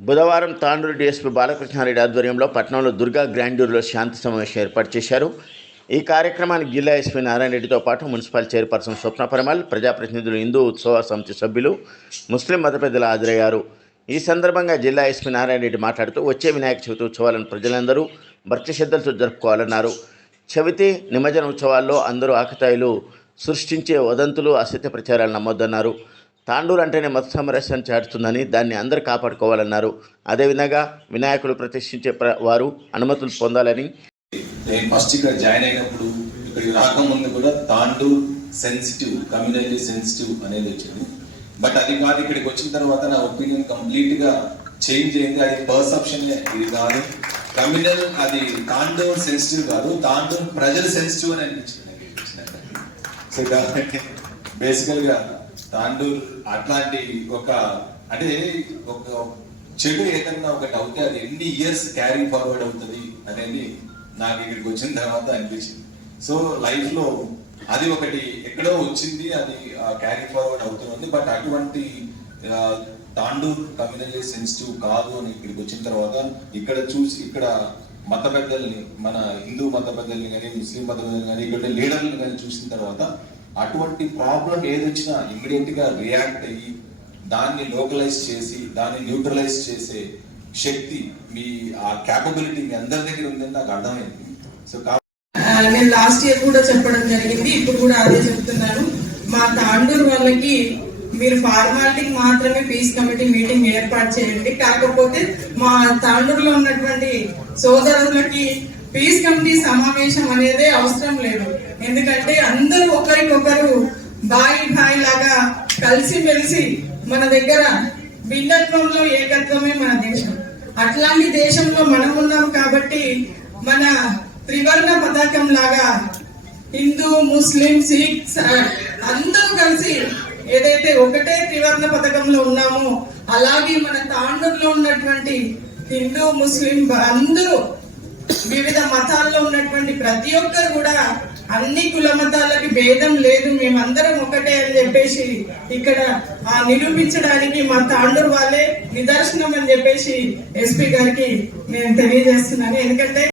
బుధవారం తాండూరు డిఎస్పీ బాలకృష్ణారెడ్డి ఆధ్వర్యంలో పట్టణంలో దుర్గా గ్రాండ్యూర్లో శాంతి సమావేశం ఏర్పాటు చేశారు. ఈ కార్యక్రమానికి జిల్లా ఎస్పీ నారాయణ రెడ్డితో పాటు మున్సిపల్ చైర్పర్సన్ స్వప్న పరమల్ ప్రజాప్రతినిధులు హిందూ ఉత్సవ సమితి సభ్యులు ముస్లిం మత పెద్దలు హాజరయ్యారు. ఈ సందర్భంగా జిల్లా ఎస్పీ నారాయణ రెడ్డి మాట్లాడుతూ వచ్చే వినాయక చవితి ఉత్సవాలను ప్రజలందరూ భక్తి శ్రద్ధలతో జరుపుకోవాలన్నారు. చవితి నిమజ్జన ఉత్సవాల్లో అందరూ ఆకతాయిలు సృష్టించే వదంతులు అసత్య ప్రచారాలు నమ్మొద్దన్నారు. తాండూరు అంటేనే మత సమరస్యాన్ని చేరుతుందని దాన్ని అందరూ కాపాడుకోవాలన్నారు. అదేవిధంగా వినాయకులు ప్రతిష్ఠించే వారు అనుమతులు పొందాలని నేను ఫస్ట్ ఇక్కడ జాయిన్ అయినప్పుడు ఇక్కడికి రాకముందు కూడా తాండూర్ సెన్సిటివ్ కమ్యూనిటీ సెన్సిటివ్ అనేది వచ్చింది. బట్ అది కాదు ఇక్కడికి వచ్చిన తర్వాత నా ఒపీనియన్ కంప్లీట్గా చేంజ్ అయింది. అది పర్సెప్షన్ ఇది కాదు. కమ్యూనల్ అది తాండూర్ సెన్సిటివ్ కాదు తాండూర్ ప్రజలు సెన్సిటివ్ అని అనిపించింది సో కాబట్టి బేసికల్ గా తాండూర్ అట్లాంటి ఒక అంటే ఒక చెడు ఏదన్నా ఒకటి అవుతే అది ఎన్ని ఇయర్స్ క్యారీ ఫార్వర్డ్ అవుతుంది అనేది నాకు ఇక్కడికి వచ్చిన తర్వాత అనిపించింది. సో లైఫ్లో అది ఒకటి ఎక్కడో వచ్చింది అది క్యారీ ఫార్వర్డ్ అవుతుంది. బట్ అటువంటి తాండూర్ కమ్యూనల్ సెన్సిటివ్ కాదు అని ఇక్కడికి వచ్చిన తర్వాత ఇక్కడ చూసి ఇక్కడ మత పెద్దల్ని మన హిందూ మత పెద్దల్ని కానీ ముస్లిం మత పెద్దల్ని కానీ ఇక్కడ లీడర్లను కానీ చూసిన తర్వాత అటువంటి ప్రాబ్లం ఏదొచ్చినా ఇమ్మీడియట్గా రియాక్ట్ అయ్యి దాన్ని లోకలైజ్ చేసి దాన్ని న్యూట్రలైజ్ చేసే శక్తి మీ ఆ క్యాపబిలిటీ మీ అందరి దగ్గర ఉందని నాకు అర్థమైంది. సో నేను లాస్ట్ ఇయర్ కూడా చెప్పడం జరిగింది ఇప్పుడు కూడా అదే చెప్తున్నాను. మా తాండూరు వాళ్ళకి మీరు ఫార్మాలిటీకి మాత్రమే పీస్ కమిటీ మీటింగ్ ఏర్పాటు చేయండి. కాకపోతే మా తాండూరులో ఉన్నటువంటి సోదరులకి పీస్ కమిటీ సమావేశం అనేది అవసరం లేదు. ఎందుకంటే అందరూ ఒకరికొకరు బాయి బాయి లాగా కలిసిమెలిసి మన దగ్గర భిన్నత్వంలో ఏకత్వమే మన దేశం. అట్లాంటి దేశంలో మనం ఉన్నాం కాబట్టి మన త్రివర్ణ పతాకం లాగా హిందూ ముస్లిం సిఖ్ అందరూ కలిసి ఏదైతే ఒకటే త్రివర్ణ పథకంలో ఉన్నామో అలాగే మన తాండూరులో ఉన్నటువంటి హిందూ ముస్లిం అందరూ వివిధ మతాల్లో ఉన్నటువంటి ప్రతి ఒక్కరు కూడా అన్ని కుల మతాలకి భేదం లేదు మేమందరం ఒకటే అని చెప్పేసి ఇక్కడ ఆ నిరూపించడానికి మా తాండూరు వాళ్ళే నిదర్శనం అని చెప్పేసి ఎస్పీ గారికి నేను తెలియజేస్తున్నాను. ఎందుకంటే